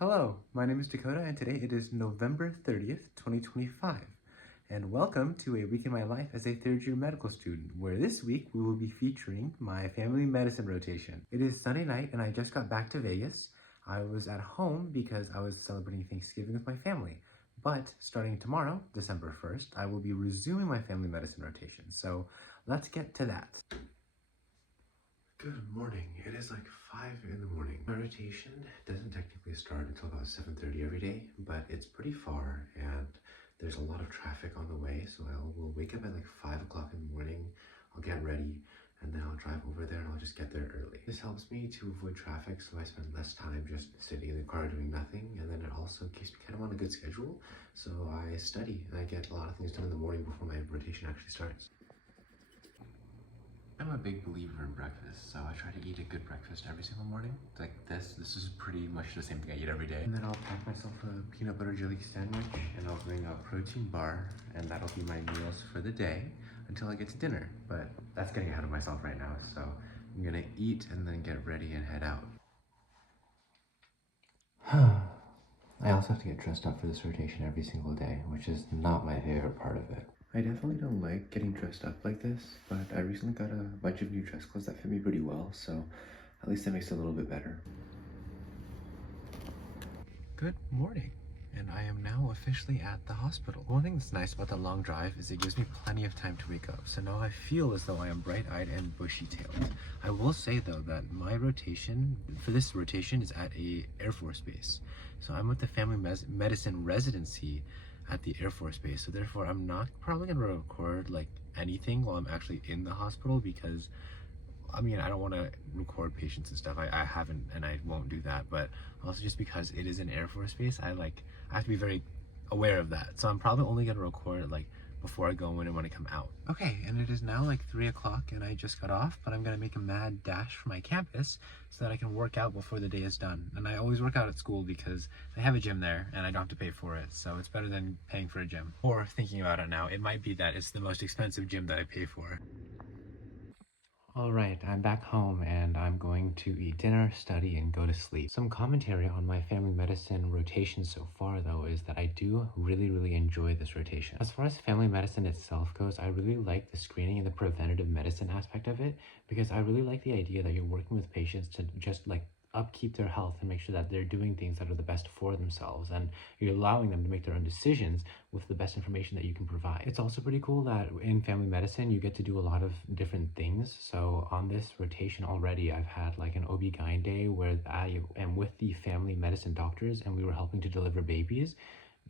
Hello, my name is Dakota and today it is November 30th, 2025. And welcome to a week in my life as a third-year medical student, where this week we will be featuring my family medicine rotation. It is Sunday night and I just got back to Vegas. I was at home because I was celebrating Thanksgiving with my family. But starting tomorrow, December 1st, I will be resuming my family medicine rotation. So let's get to that. Good morning. It is like 5 in the morning. My rotation doesn't technically start until about 7:30 every day, but it's pretty far and there's a lot of traffic on the way, so I will wake up at like 5 o'clock in the morning, I'll get ready, and then I'll drive over there and I'll just get there early. This helps me to avoid traffic, so I spend less time just sitting in the car doing nothing, and then it also keeps me kind of on a good schedule, so I study and I get a lot of things done in the morning before my rotation actually starts. I'm a big believer in breakfast, so I try to eat a good breakfast every single morning. Like this is pretty much the same thing I eat every day. And then I'll pack myself a peanut butter jelly sandwich, and I'll bring a protein bar, and that'll be my meals for the day until I get to dinner. But that's getting ahead of myself right now, so I'm gonna eat and then get ready and head out. I also have to get dressed up for this rotation every single day, which is not my favorite part of it. I definitely don't like getting dressed up like this, but I recently got a bunch of new dress clothes that fit me pretty well, so at least that makes it a little bit better. Good morning, and I am now officially at the hospital. One thing that's nice about the long drive is it gives me plenty of time to wake up, so now I feel as though I am bright-eyed and bushy-tailed. I will say though that my rotation, for this rotation, is at a Air Force base. So I'm with the family medicine residency at the Air Force base, so therefore I'm not probably gonna record like anything while I'm actually in the hospital, because I mean, I don't want to record patients and stuff. I haven't and I won't do that, but also just because it is an Air Force base, I have to be very aware of that. So I'm probably only gonna record it like before I go in and when I come out. Okay, and it is now like 3 o'clock and I just got off, but I'm gonna make a mad dash for my campus so that I can work out before the day is done. And I always work out at school because they have a gym there and I don't have to pay for it, so it's better than paying for a gym. Or thinking about it now, it might be that it's the most expensive gym that I pay for. All right, I'm back home and I'm going to eat dinner, study, and go to sleep. Some commentary on my family medicine rotation so far, though, is that I do really enjoy this rotation. As far as family medicine itself goes, I really like the screening and the preventative medicine aspect of it, because I really like the idea that you're working with patients to just like upkeep their health and make sure that they're doing things that are the best for themselves, and you're allowing them to make their own decisions with the best information that you can provide. It's also pretty cool that in family medicine you get to do a lot of different things. So on this rotation already, I've had like an OB-GYN day where I am with the family medicine doctors and we were helping to deliver babies,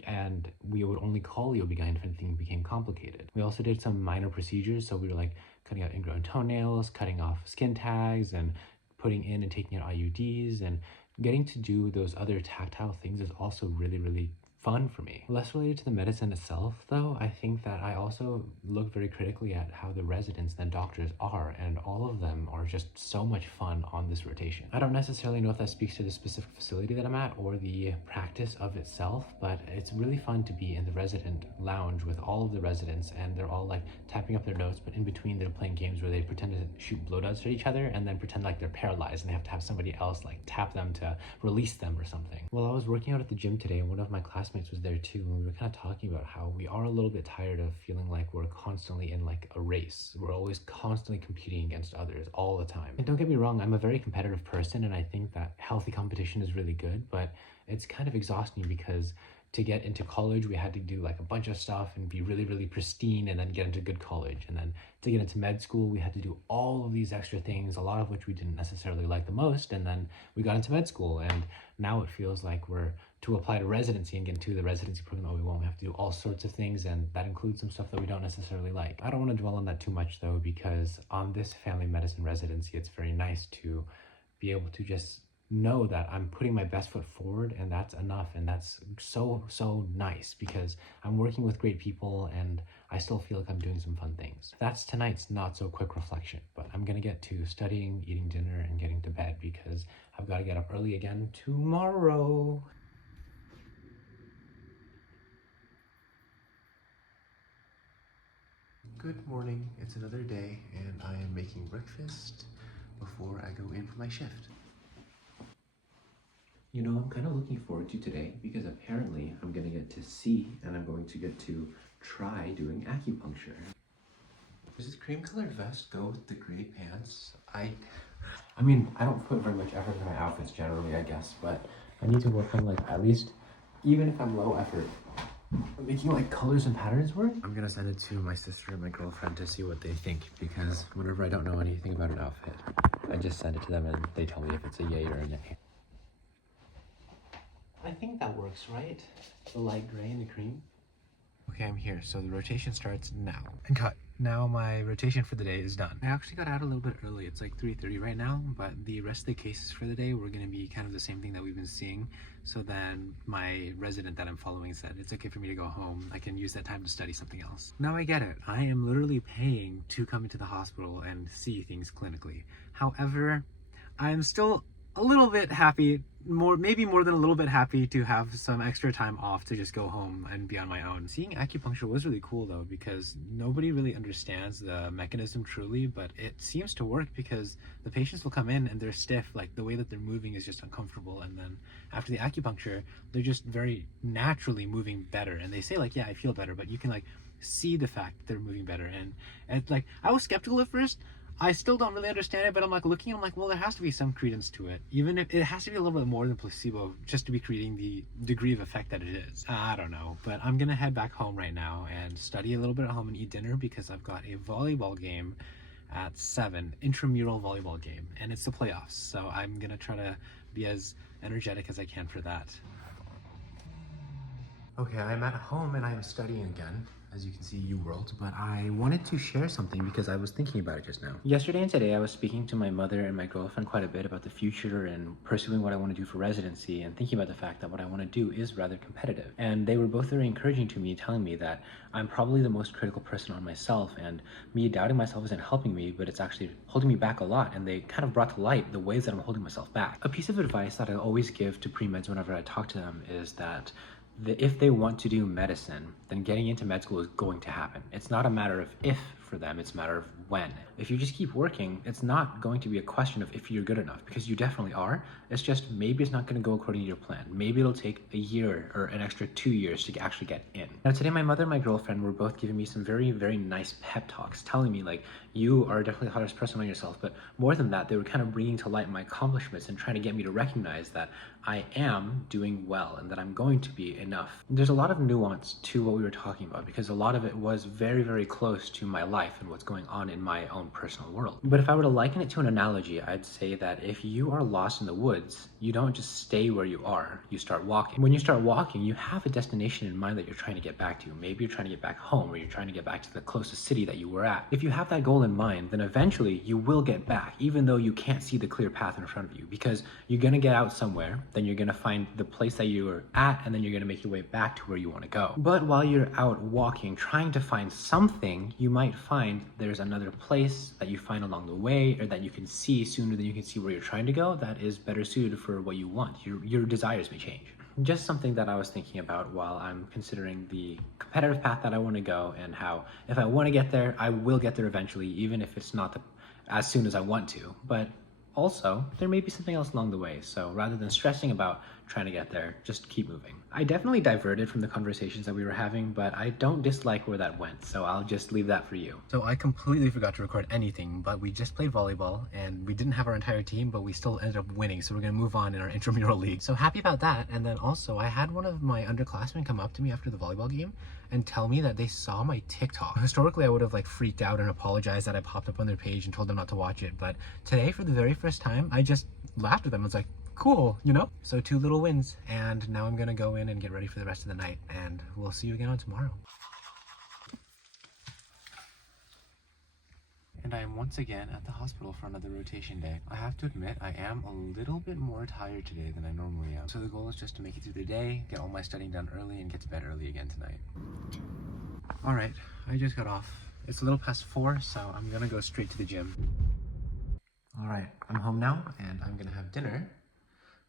and we would only call the OB-GYN if anything became complicated. We also did some minor procedures, so we were like cutting out ingrown toenails, cutting off skin tags, and putting in and taking out IUDs, and getting to do those other tactile things is also really fun for me. Less related to the medicine itself though, I think that I also look very critically at how the residents and doctors are, and all of them are just so much fun on this rotation. I don't necessarily know if that speaks to the specific facility that I'm at or the practice of itself, but it's really fun to be in the resident lounge with all of the residents, and they're all like tapping up their notes, but in between they're playing games where they pretend to shoot blow darts at each other and then pretend like they're paralyzed and they have to have somebody else like tap them to release them or something. While I was working out at the gym today, one of my classmates was there too, and we were kind of talking about how we are a little bit tired of feeling like we're constantly in like a race. We're always constantly competing against others all the time. And don't get me wrong, I'm a very competitive person and I think that healthy competition is really good, but it's kind of exhausting because to get into college, we had to do like a bunch of stuff and be really pristine and then get into good college. And then to get into med school, we had to do all of these extra things, a lot of which we didn't necessarily like the most. And then we got into med school, and now it feels like we're to apply to residency and get into the residency program that we want. We have to do all sorts of things, and that includes some stuff that we don't necessarily like. I don't want to dwell on that too much though, because on this family medicine residency, it's very nice to be able to just know that I'm putting my best foot forward, and that's enough. And that's so nice because I'm working with great people and I still feel like I'm doing some fun things. That's tonight's not so quick reflection, but I'm gonna get to studying, eating dinner, and getting to bed because I've got to get up early again tomorrow. Good morning, it's another day and I am making breakfast before I go in for my shift. You know, I'm kind of looking forward to today because apparently I'm going to get to see and I'm going to get to try doing acupuncture. Does this cream colored vest go with the gray pants? I mean, I don't put very much effort in my outfits generally, I guess, but I need to work on like at least, even if I'm low effort, making like colors and patterns work. I'm gonna send it to my sister and my girlfriend to see what they think because whenever I don't know anything about an outfit, I just send it to them and they tell me if it's a yay or a nay. I think that works, right? The light gray and the cream. Okay, I'm here. So the rotation starts now. And cut. Now my rotation for the day is done. I actually got out a little bit early. It's like 3:30 right now, but the rest of the cases for the day were going to be kind of the same thing that we've been seeing. So then my resident that I'm following said, it's okay for me to go home. I can use that time to study something else. Now I get it. I am literally paying to come into the hospital and see things clinically. However, I'm still a little bit happy, maybe more than a little bit happy to have some extra time off to just go home and be on my own. Seeing acupuncture was really cool though, because nobody really understands the mechanism truly, but it seems to work because the patients will come in and they're stiff, like the way that they're moving is just uncomfortable, and then after the acupuncture, they're just very naturally moving better, and they say like, yeah, I feel better, but you can like see the fact that they're moving better. And like, I was skeptical at first. I still don't really understand it, but I'm like looking, I'm like, well, there has to be some credence to it. Even if it has to be a little bit more than placebo just to be creating the degree of effect that it is. I don't know, but I'm gonna head back home right now and study a little bit at home and eat dinner because I've got a volleyball game at 7, intramural volleyball game, and it's the playoffs. So I'm gonna try to be as energetic as I can for that. Okay, I'm at home and I'm studying again. As you can see, UWorld, but I wanted to share something because I was thinking about it just now. Yesterday and today, I was speaking to my mother and my girlfriend quite a bit about the future and pursuing what I want to do for residency and thinking about the fact that what I want to do is rather competitive. And they were both very encouraging to me, telling me that I'm probably the most critical person on myself, and me doubting myself isn't helping me, but it's actually holding me back a lot. And they kind of brought to light the ways that I'm holding myself back. A piece of advice that I always give to pre-meds whenever I talk to them is that if they want to do medicine, then getting into med school is going to happen. It's not a matter of if for them, it's a matter of when. If you just keep working, it's not going to be a question of if you're good enough, because you definitely are. It's just maybe it's not going to go according to your plan. Maybe it'll take a year or an extra 2 years to actually get in. Now today, my mother and my girlfriend were both giving me some very, very nice pep talks, telling me like, you are definitely the hardest person on yourself, but more than that, they were kind of bringing to light my accomplishments and trying to get me to recognize that I am doing well and that I'm going to be enough. There's a lot of nuance to what we were talking about because a lot of it was very, very close to my life and what's going on in my own personal world. But if I were to liken it to an analogy, I'd say that if you are lost in the woods, you don't just stay where you are, you start walking. When you start walking, you have a destination in mind that you're trying to get back to. Maybe you're trying to get back home, or you're trying to get back to the closest city that you were at. If you have that goal in mind, then eventually you will get back, even though you can't see the clear path in front of you, because you're gonna get out somewhere, then you're gonna find the place that you were at, and then you're gonna make your way back to where you wanna go. But while you're out walking, trying to find something, you might find there's another place that you find along the way, or that you can see sooner than you can see where you're trying to go, that is better suited for what you want. Your desires may change. Just something that I was thinking about while I'm considering the competitive path that I want to go, and how if I want to get there, I will get there eventually, even if it's not as soon as I want to. But also, there may be something else along the way, so rather than stressing about trying to get there, just keep moving. I definitely diverted from the conversations that we were having, but I don't dislike where that went, so I'll just leave that for you. So I completely forgot to record anything, but we just played volleyball, and we didn't have our entire team, but we still ended up winning, so we're gonna move on in our intramural league. So happy about that, and then also I had one of my underclassmen come up to me after the volleyball game and tell me that they saw my TikTok. Historically, I would have like freaked out and apologized that I popped up on their page and told them not to watch it, but today, for the very first time, I just laughed at them. I was like, cool, you know? So 2 little wins, and now I'm gonna go in and get ready for the rest of the night, and we'll see you again on tomorrow. And I am once again at the hospital for another rotation day. I have to admit, I am a little bit more tired today than I normally am. So the goal is just to make it through the day, get all my studying done early, and get to bed early again tonight. All right, I just got off. It's a little past 4, so I'm gonna go straight to the gym. All right, I'm home now, and I'm gonna have dinner,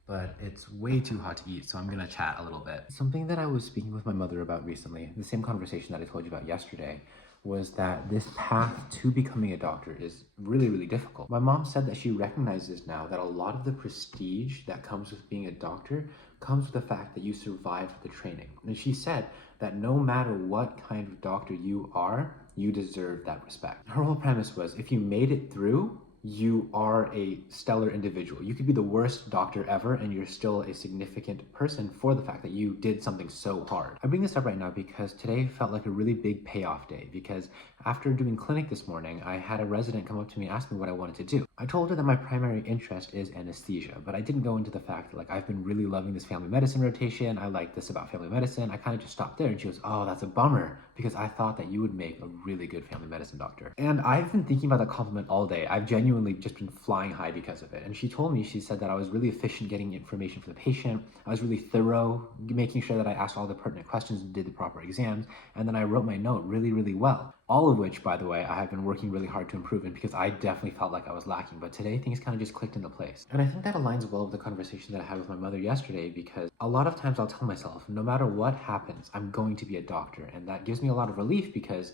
but it's way too hot to eat, so I'm gonna chat a little bit. Something that I was speaking with my mother about recently, the same conversation that I told you about yesterday, was that this path to becoming a doctor is really, really difficult. My mom said that she recognizes now that a lot of the prestige that comes with being a doctor comes with the fact that you survived the training. And she said that no matter what kind of doctor you are, you deserve that respect. Her whole premise was if you made it through, you are a stellar individual. You could be the worst doctor ever and you're still a significant person for the fact that you did something so hard. I bring this up right now because today felt like a really big payoff day, because after doing clinic this morning, I had a resident come up to me and ask me what I wanted to do. I told her that my primary interest is anesthesia, but I didn't go into the fact that like I've been really loving this family medicine rotation. I like this about family medicine. I kind of just stopped there and she goes, oh, that's a bummer, because I thought that you would make a really good family medicine doctor. And I've been thinking about that compliment all day. I've genuinely just been flying high because of it. And she told me, she said that I was really efficient getting information for the patient. I was really thorough, making sure that I asked all the pertinent questions and did the proper exams. And then I wrote my note really, really well. All of which, by the way, I have been working really hard to improve in because I definitely felt like I was lacking. But today things kind of just clicked into place. And I think that aligns well with the conversation that I had with my mother yesterday, because a lot of times I'll tell myself, no matter what happens, I'm going to be a doctor. And that gives me a lot of relief because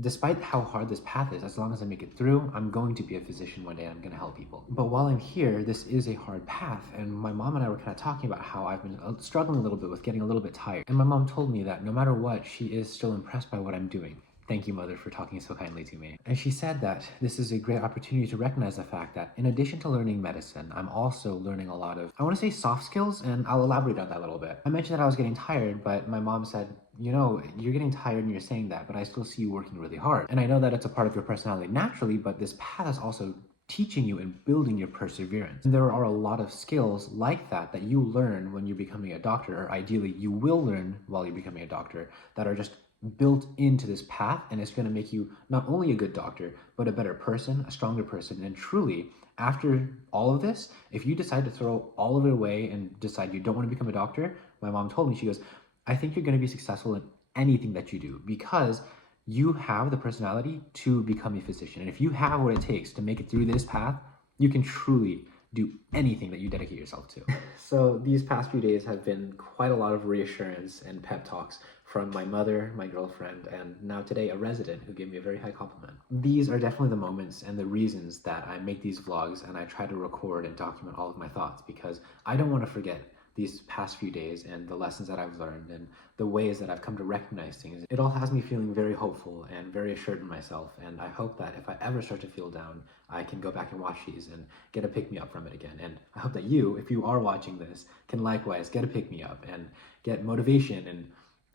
despite how hard this path is, as long as I make it through, I'm going to be a physician one day and I'm going to help people. But while I'm here, this is a hard path. And my mom and I were kind of talking about how I've been struggling a little bit with getting a little bit tired. And my mom told me that no matter what, she is still impressed by what I'm doing. Thank you, Mother, for talking so kindly to me. And she said that this is a great opportunity to recognize the fact that in addition to learning medicine, I'm also learning a lot of, I want to say soft skills, and I'll elaborate on that a little bit. I mentioned that I was getting tired, but my mom said, you know, you're getting tired and you're saying that, but I still see you working really hard. And I know that it's a part of your personality naturally, but this path is also teaching you and building your perseverance. And there are a lot of skills like that that you learn when you're becoming a doctor, or ideally you will learn while you're becoming a doctor, that are just built into this path, and it's going to make you not only a good doctor, but a better person, a stronger person. And truly, after all of this, if you decide to throw all of it away and decide you don't want to become a doctor, my mom told me, she goes, I think you're going to be successful in anything that you do because you have the personality to become a physician. And if you have what it takes to make it through this path, you can truly do anything that you dedicate yourself to. So these past few days have been quite a lot of reassurance and pep talks from my mother, my girlfriend, and now today a resident who gave me a very high compliment. These are definitely the moments and the reasons that I make these vlogs and I try to record and document all of my thoughts, because I don't want to forget these past few days and the lessons that I've learned and the ways that I've come to recognize things. It all has me feeling very hopeful and very assured in myself, and I hope that if I ever start to feel down, I can go back and watch these and get a pick-me-up from it again. And I hope that you, if you are watching this, can likewise get a pick-me-up and get motivation and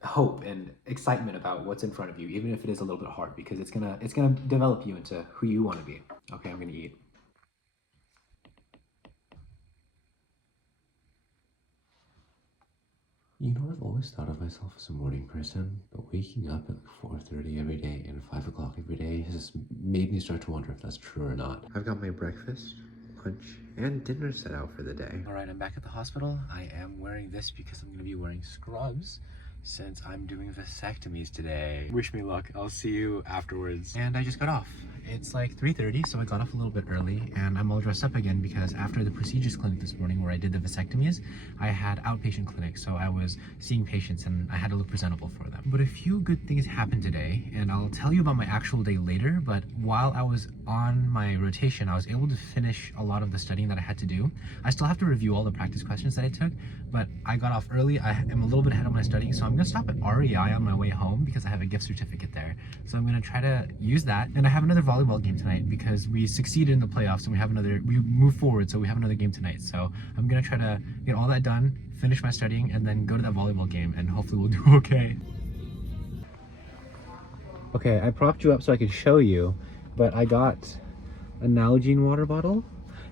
hope and excitement about what's in front of you, even if it is a little bit hard, because it's gonna develop you into who you want to be. Okay, I'm gonna eat. You know, I've always thought of myself as a morning person, but waking up at like 4:30 every day and 5 o'clock every day has made me start to wonder if that's true or not. I've got my breakfast, lunch, and dinner set out for the day. All right, I'm back at the hospital. I am wearing this because I'm gonna be wearing scrubs since I'm doing vasectomies today. Wish me luck. I'll see you afterwards. And I just got off. It's like 3:30, so I got off a little bit early, and I'm all dressed up again because after the procedures clinic this morning where I did the vasectomies, I had outpatient clinic, so I was seeing patients and I had to look presentable for them. But a few good things happened today, and I'll tell you about my actual day later, but while I was on my rotation, I was able to finish a lot of the studying that I had to do. I still have to review all the practice questions that I took, but I got off early. I am a little bit ahead of my studying, so I'm gonna stop at REI on my way home because I have a gift certificate there. So I'm gonna try to use that. And I have another volleyball game tonight because we succeeded in the playoffs and we moved forward, so we have another game tonight. So I'm gonna try to get all that done, finish my studying, and then go to that volleyball game, and hopefully we'll do okay. Okay, I propped you up so I could show you, but I got a Nalgene water bottle,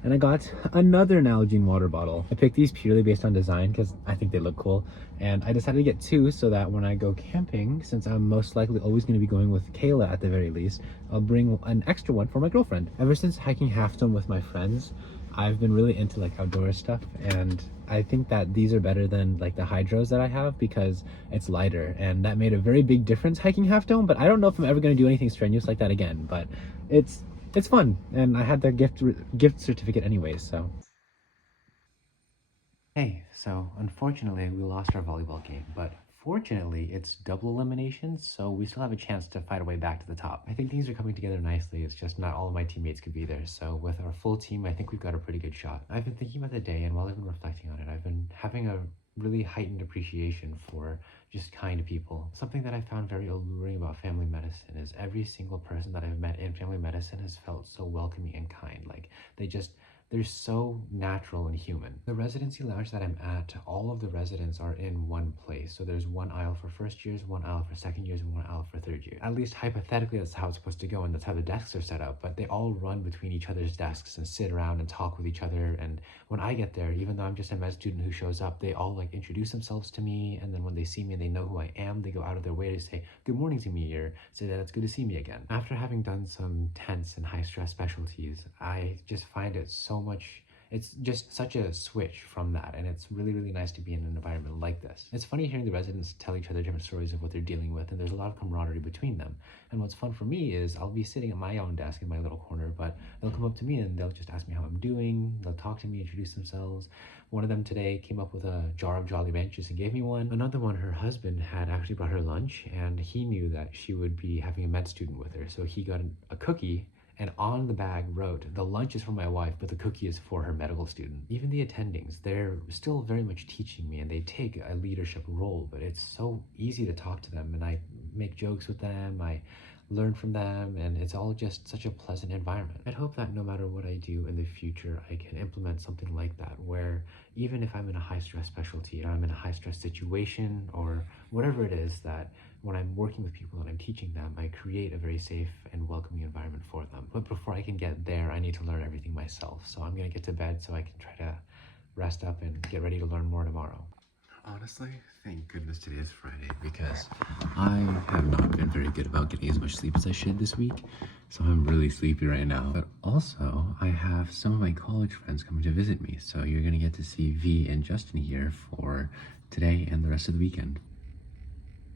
and I got another Nalgene water bottle. I picked these purely based on design because I think they look cool, and I decided to get two so that when I go camping, since I'm most likely always going to be going with Kayla at the very least, I'll bring an extra one for my girlfriend. Ever since hiking Half Dome with my friends, I've been really into like outdoor stuff, and I think that these are better than like the hydros that I have because it's lighter, and that made a very big difference hiking Half Dome. But I don't know if I'm ever going to do anything strenuous like that again, but it's fun, and I had their gift certificate anyways, so. Hey, so unfortunately we lost our volleyball game, but Fortunately, it's double elimination, so we still have a chance to fight our way back to the top. I think things are coming together nicely. It's just not all of my teammates could be there. So with our full team, I think we've got a pretty good shot. I've been thinking about the day, and while I've been reflecting on it, I've been having a really heightened appreciation for just kind people. Something that I found very alluring about family medicine is every single person that I've met in family medicine has felt so welcoming and kind. Like they're so natural and human. The residency lounge that I'm at, all of the residents are in one place. So there's one aisle for first years, one aisle for second years, and one aisle for third year. At least hypothetically, that's how it's supposed to go, and that's how the desks are set up. But they all run between each other's desks and sit around and talk with each other. And when I get there, even though I'm just a med student who shows up, they all like introduce themselves to me. And then when they see me and they know who I am, they go out of their way to say good morning to me or say that it's good to see me again. After having done some tense and high stress specialties, I just find it so much. It's just such a switch from that, and it's really, really nice to be in an environment like this. It's funny hearing the residents tell each other different stories of what they're dealing with, and there's a lot of camaraderie between them. And what's fun for me is I'll be sitting at my own desk in my little corner, but they'll come up to me and they'll just ask me how I'm doing. They'll talk to me, introduce themselves. One of them today came up with a jar of Jolly Ranchers and gave me one. Another one, her husband had actually brought her lunch, and he knew that she would be having a med student with her, so he got a cookie, and on the bag wrote, "The lunch is for my wife, but the cookie is for her medical student." Even the attendings, they're still very much teaching me, and they take a leadership role, but it's so easy to talk to them, and I make jokes with them, I learn from them, and it's all just such a pleasant environment. I'd hope that no matter what I do in the future, I can implement something like that, where even if I'm in a high stress specialty, or I'm in a high stress situation, or whatever it is, that when I'm working with people and I'm teaching them, I create a very safe and welcoming environment for them. But before I can get there, I need to learn everything myself. So I'm gonna get to bed so I can try to rest up and get ready to learn more tomorrow. Honestly, thank goodness today is Friday, because I have not been very good about getting as much sleep as I should this week, so I'm really sleepy right now. But also, I have some of my college friends coming to visit me, so you're gonna get to see V and Justin here for today and the rest of the weekend.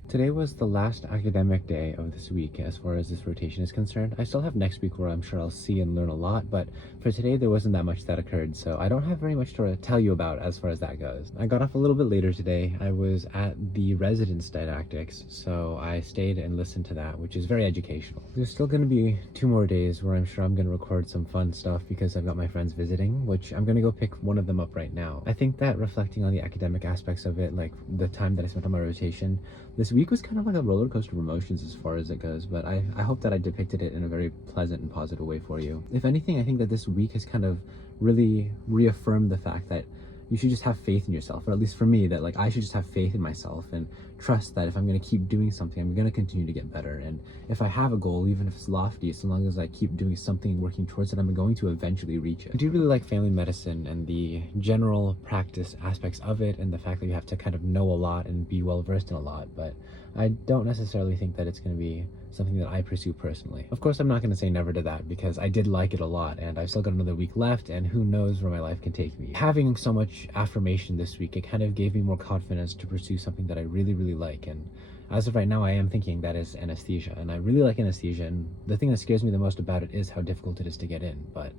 Today was the last academic day of this week as far as this rotation is concerned. I still have next week where I'm sure I'll see and learn a lot, but for today there wasn't that much that occurred, so I don't have very much to tell you about as far as that goes. I got off a little bit later today. I was at the residence didactics, so I stayed and listened to that, which is very educational. There's still going to be 2 more days where I'm sure I'm going to record some fun stuff because I've got my friends visiting, which I'm going to go pick one of them up right now. I think that reflecting on the academic aspects of it, like the time that I spent on my rotation, this week was kind of like a roller coaster of emotions as far as it goes, but I hope that I depicted it in a very pleasant and positive way for you. If anything, I think that this week has kind of really reaffirmed the fact that you should just have faith in yourself, or at least for me, that like I should just have faith in myself and trust that if I'm going to keep doing something, I'm going to continue to get better. And if I have a goal, even if it's lofty, so long as I keep doing something and working towards it, I'm going to eventually reach it. I do really like family medicine and the general practice aspects of it, and the fact that you have to kind of know a lot and be well versed in a lot, but I don't necessarily think that it's going to be something that I pursue personally. Of course, I'm not going to say never to that, because I did like it a lot, and I've still got another week left, and who knows where my life can take me. Having so much affirmation this week, it kind of gave me more confidence to pursue something that I really, really like. And as of right now, I am thinking that is anesthesia, and I really like anesthesia, and the thing that scares me the most about it is how difficult it is to get in. But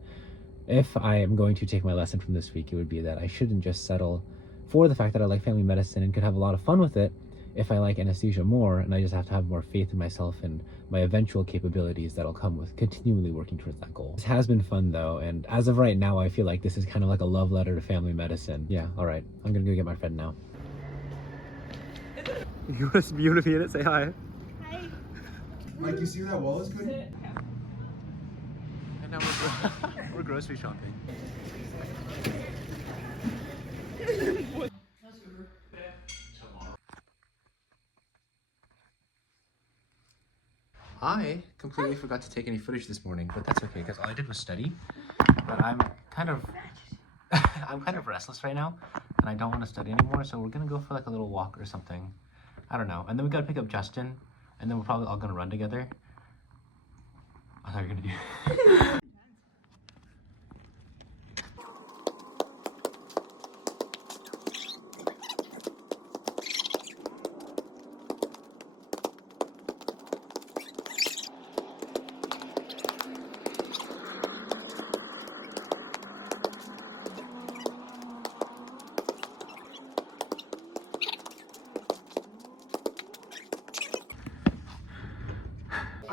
if I am going to take my lesson from this week, it would be that I shouldn't just settle for the fact that I like family medicine and could have a lot of fun with it if I like anesthesia more, and I just have to have more faith in myself and my eventual capabilities that'll come with continually working towards that goal. This has been fun though, and as of right now, I feel like this is kind of like a love letter to family medicine. Yeah, all right, I'm gonna go get my friend now. You want to be in it? Say hi. Hi. Mike, you see that wall is good? And now we're grocery shopping. I completely forgot to take any footage this morning, but that's okay because all I did was study. But I'm kind of restless right now, and I don't want to study anymore. So we're gonna go for like a little walk or something. I don't know. And then we gotta pick up Justin, and then we're probably all gonna run together. I thought you were gonna do.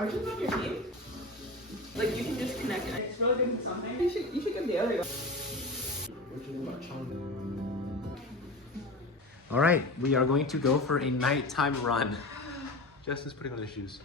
Are you on your team? Like you can just connect it. It's really good for something. You should go the other way. All right, we are going to go for a nighttime run. Justin's putting on his shoes.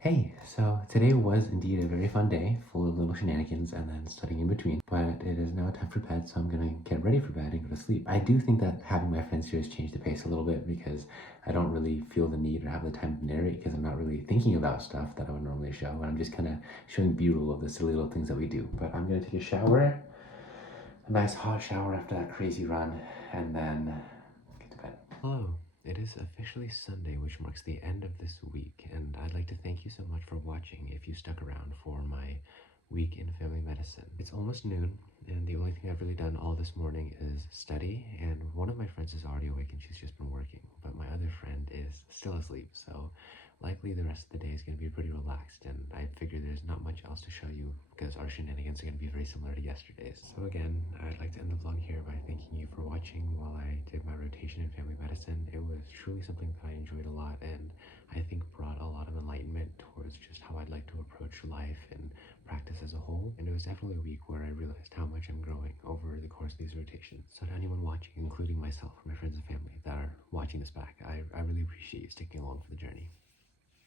Hey, so today was indeed a very fun day, full of little shenanigans and then studying in between. But it is now time for bed, so I'm gonna get ready for bed and go to sleep. I do think that having my friends here has changed the pace a little bit because I don't really feel the need or have the time to narrate because I'm not really thinking about stuff that I would normally show. And I'm just kind of showing B-roll of the silly little things that we do. But I'm gonna take a shower, a nice hot shower after that crazy run, and then get to bed. Hello. It is officially Sunday, which marks the end of this week, and I'd like to thank you so much for watching if you stuck around for my week in family medicine. It's almost noon, and the only thing I've really done all this morning is study, and one of my friends is already awake and she's just been working, but my other friend is still asleep, so likely the rest of the day is going to be pretty relaxed, and I figure there's not much else to show you because our shenanigans are going to be very similar to yesterday's. So again, I'd like to end the vlog here by thanking you for watching while I did my rotation in family medicine. It was truly something that I enjoyed a lot, and I think brought a lot of enlightenment towards just how I'd like to approach life and practice as a whole. And it was definitely a week where I realized how much I'm growing over the course of these rotations. So to anyone watching, including myself, my friends and family that are watching this back, I really appreciate you sticking along for the journey.